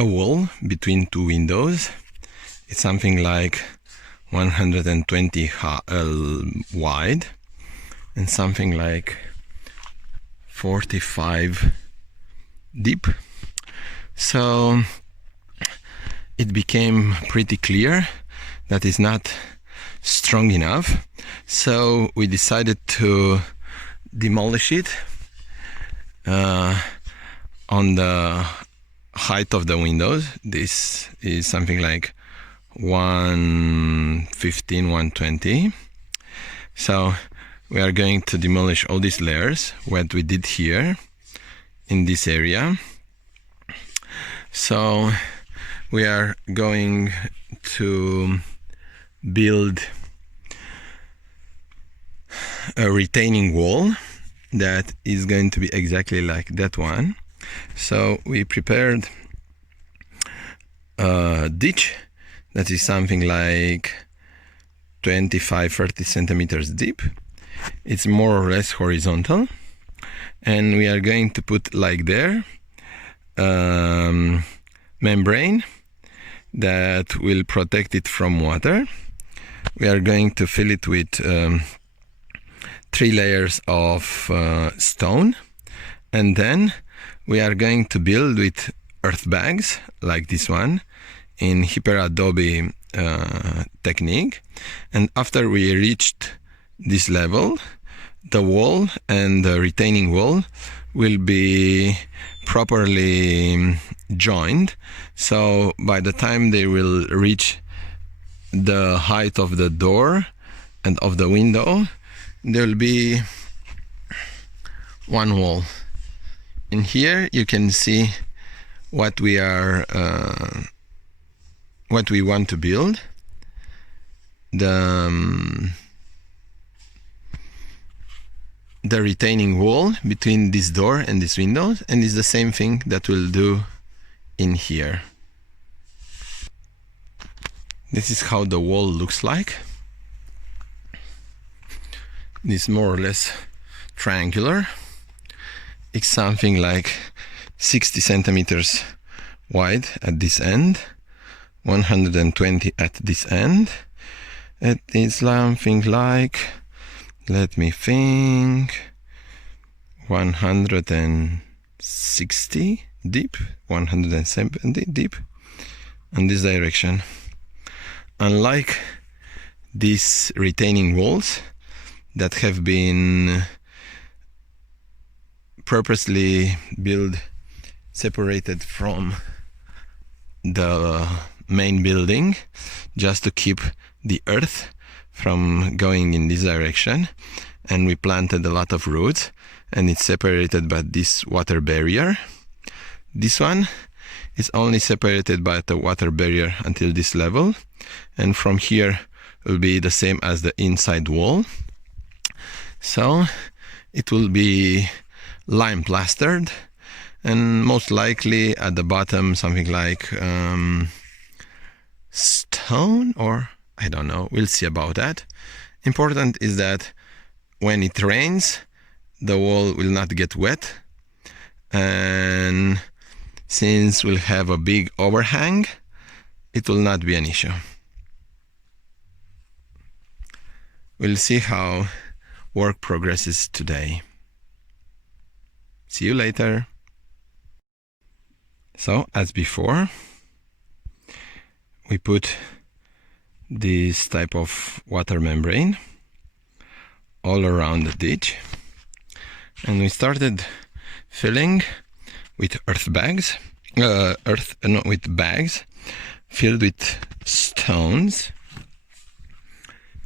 a wall between two windows. It's something like 120 wide and something like 45 deep. So it became pretty clear that it's not strong enough, so we decided to demolish it on the height of the windows. This is something like 115, 120. So we are going to demolish all these layers, what we did here in this area. So we are going to build a retaining wall that is going to be exactly like that one. So we prepared a ditch that is something like 25-30 centimeters deep. It's more or less horizontal, and we are going to put like there membrane that will protect it from water. We are going to fill it with 3 layers of stone, and then we are going to build with earth bags like this one in hyperadobe technique. And after we reached this level, the wall and the retaining wall will be properly joined. So by the time they will reach the height of the door and of the window, there will be one wall. In here you can see what we are what we want to build. The retaining wall between this door and this window, and it's the same thing that we'll do in here. This is how the wall looks like. It's more or less triangular. It's something like 60 centimeters wide at this end, 120 at this end. It is something like, let me think, 160 deep, 170 deep in this direction. Unlike these retaining walls that have been purposely built separated from the main building just to keep the earth from going in this direction, and we planted a lot of roots and it's separated by this water barrier. This one is only separated by the water barrier until this level, and from here will be the same as the inside wall. So it will be lime plastered, and most likely at the bottom something like stone, or I don't know, we'll see about that. Important is that when it rains, the wall will not get wet, and since we'll have a big overhang, it will not be an issue. We'll see how work progresses today. See you later. So, as before, we put this type of water membrane all around the ditch, and we started filling with earth bags, with bags filled with stones.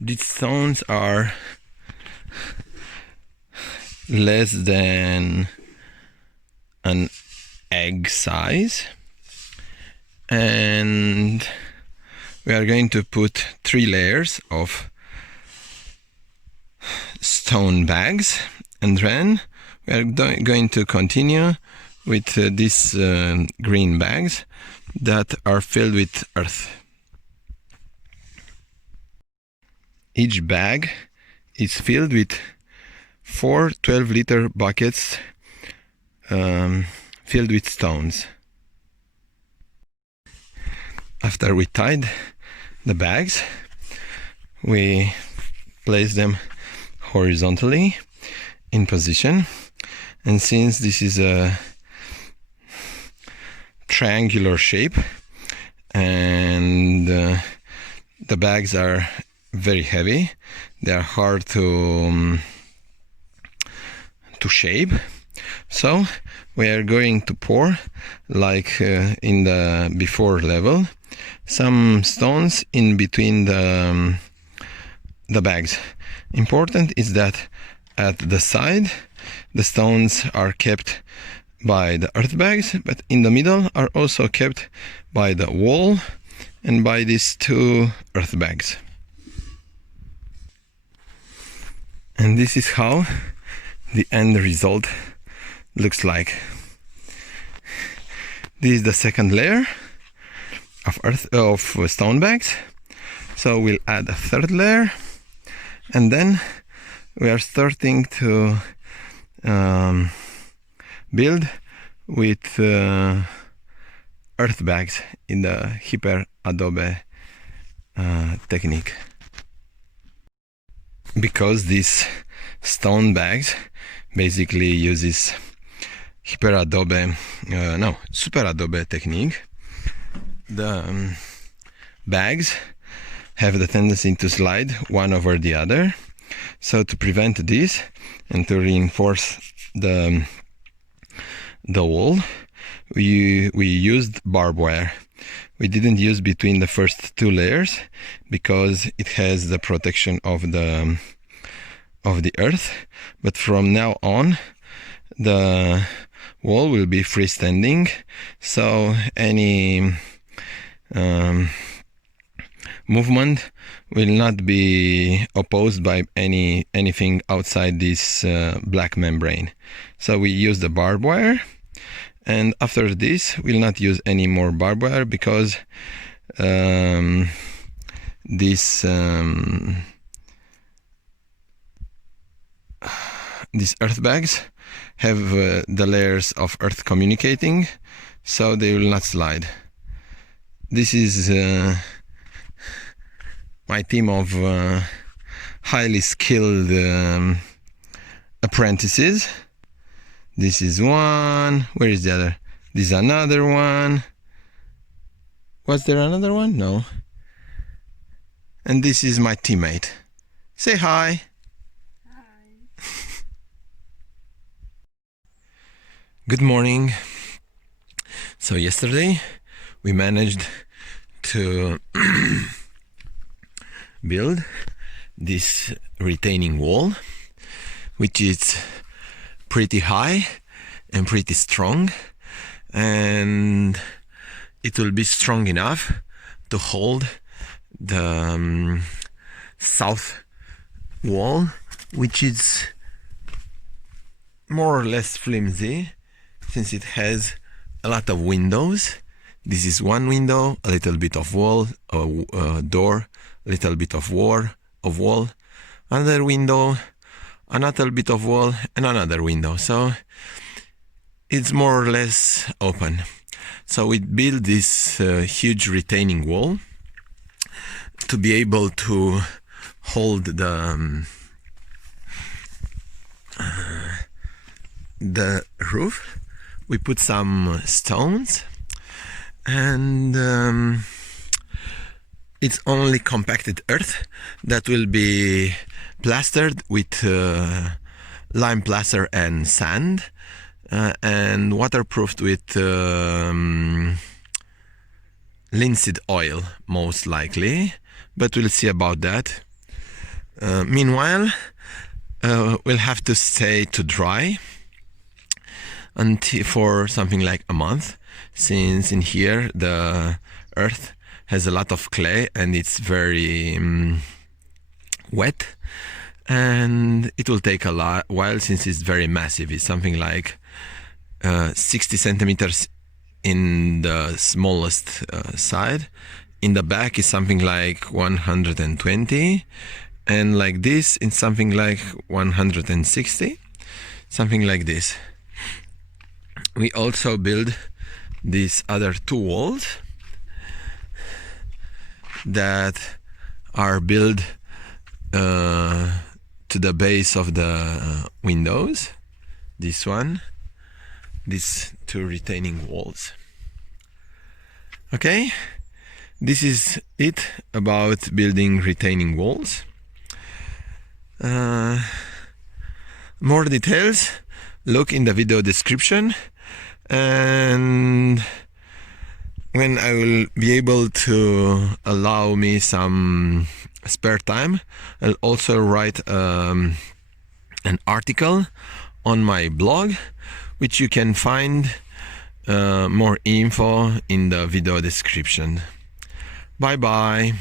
These stones are less than an egg size, and we are going to put 3 layers of stone bags, and then we are going to continue with these green bags that are filled with earth. Each bag is filled with 4 12-liter buckets filled with stones. After we tied the bags, we place them horizontally in position, and since this is a triangular shape and the bags are very heavy, they are hard to shape, so we are going to pour, like in the before level, some stones in between the bags. Important is that at the side the stones are kept by the earth bags, but in the middle are also kept by the wall and by these two earth bags. And this is how the end result looks like. This is the second layer of stone bags, so we'll add a third layer, and then we are starting to build with earth bags in the hyper adobe technique. Because these stone bags basically uses super adobe technique, the bags have the tendency to slide one over the other. So to prevent this and to reinforce the wall, we used barbed wire. We didn't use between the first two layers because it has the protection of the earth, but from now on the wall will be freestanding, so any movement will not be opposed by anything outside this black membrane. So we use the barbed wire, and after this we'll not use any more barbed wire because these earth bags have the layers of earth communicating, so they will not slide. This is my team of highly skilled apprentices. This is one. Where is the other? This is another one. Was there another one? No. And this is my teammate. Say hi. Hi. Good morning. So yesterday we managed to build this retaining wall, which is pretty high and pretty strong, and it will be strong enough to hold the south wall, which is more or less flimsy since it has a lot of windows. This is one window, a little bit of wall, a door, a little bit of wall, another window, another bit of wall, and another window. So it's more or less open. So we built this huge retaining wall to be able to hold the roof. We put some stones, and it's only compacted earth that will be plastered with lime plaster and sand, and waterproofed with linseed oil most likely, but we'll see about that. Meanwhile, we'll have to stay to dry until for something like a month, since in here the earth has a lot of clay and it's very wet, and it will take a while since it's very massive. It's something like 60 centimeters in the smallest side. In the back is something like 120, and like this it's something like 160, something like this. We also build these other two walls. that are built to the base of the windows. This one, these two retaining walls. Okay, this is it about building retaining walls. More details, look in the video description, and when I will be able to allow me some spare time, I'll also write an article on my blog, which you can find more info in the video description. Bye bye.